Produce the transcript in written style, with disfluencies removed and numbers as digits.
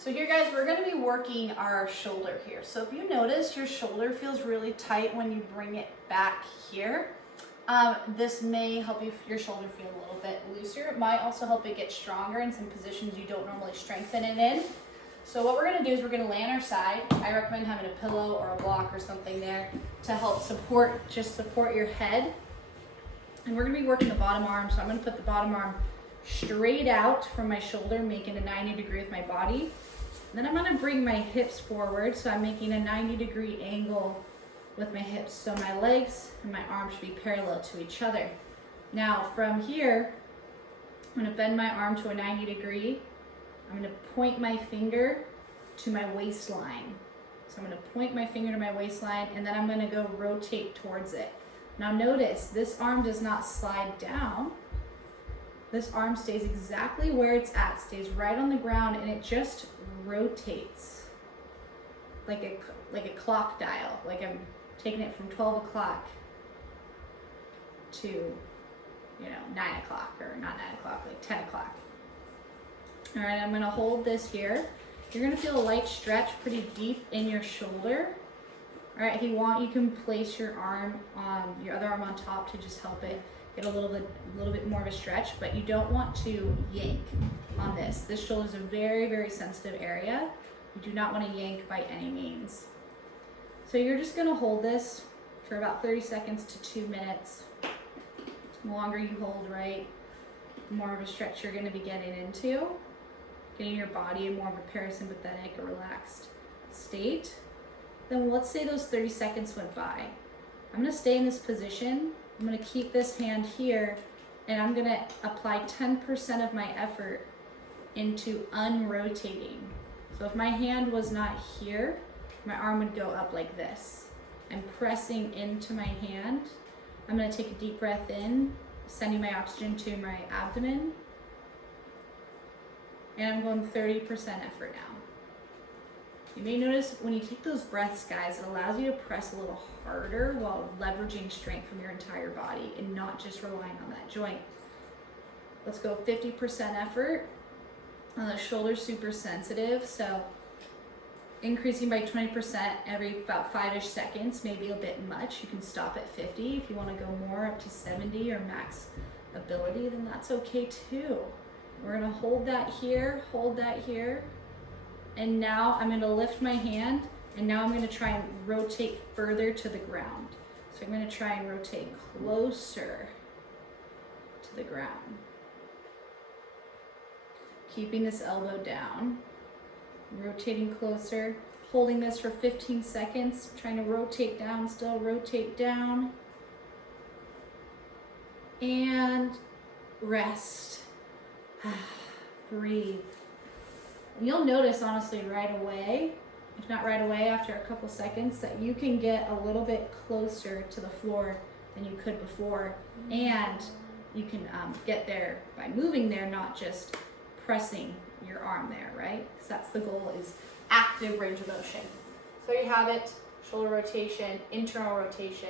So here guys, we're gonna be working our shoulder here. So if you notice your shoulder feels really tight when you bring it back here, this may help your shoulder feel a little bit looser. It might also help it get stronger in some positions you don't normally strengthen it in. So what we're gonna do is we're gonna lay on our side. I recommend having a pillow or a block or something there to help support your head. And we're gonna be working the bottom arm. So I'm gonna put the bottom arm straight out from my shoulder, making a 90-degree with my body. Then I'm gonna bring my hips forward, so I'm making a 90-degree angle with my hips. So my legs and my arms should be parallel to each other. Now from here, I'm gonna bend my arm to a 90-degree. I'm gonna point my finger to my waistline. So I'm gonna point my finger to my waistline, and then I'm gonna go rotate towards it. Now notice, this arm does not slide down. This arm stays exactly where it's at, stays right on the ground, and it just rotates like a clock dial. Like I'm taking it from 12 o'clock to, 9 o'clock, or not 9 o'clock, like 10 o'clock. All right, I'm gonna hold this here. You're gonna feel a light stretch pretty deep in your shoulder. All right, if you want, you can place your other arm on top to just help it get a little bit more of a stretch, but you don't want to yank on this. This shoulder is a very, very sensitive area. You do not want to yank by any means. So you're just gonna hold this for about 30 seconds to 2 minutes. The longer you hold, right, the more of a stretch you're gonna be getting into, getting your body in more of a parasympathetic or relaxed state. Then let's say those 30 seconds went by. I'm gonna stay in this position. I'm gonna keep this hand here, and I'm gonna apply 10% of my effort into unrotating. So if my hand was not here, my arm would go up like this. I'm pressing into my hand. I'm gonna take a deep breath in, sending my oxygen to my abdomen. And I'm going 30% effort now. You may notice when you take those breaths, guys, it allows you to press a little harder while leveraging strength from your entire body and not just relying on that joint. Let's go 50% effort. The shoulder's super sensitive, so increasing by 20% every about 5-ish seconds may be a bit much. You can stop at 50. If you want to go more, up to 70 or max ability, then that's okay too. We're gonna hold that here, and now I'm gonna lift my hand, and now I'm gonna try and rotate further to the ground. So I'm gonna try and rotate closer to the ground. Keeping this elbow down, rotating closer, holding this for 15 seconds, trying to rotate down, still rotate down, and rest. Breathe. And you'll notice, honestly, right away, if not right away, after a couple seconds, that you can get a little bit closer to the floor than you could before. And you can get there by moving there, not just pressing your arm there, right? Because that's the goal, is active range of motion. So you have it, shoulder rotation, internal rotation,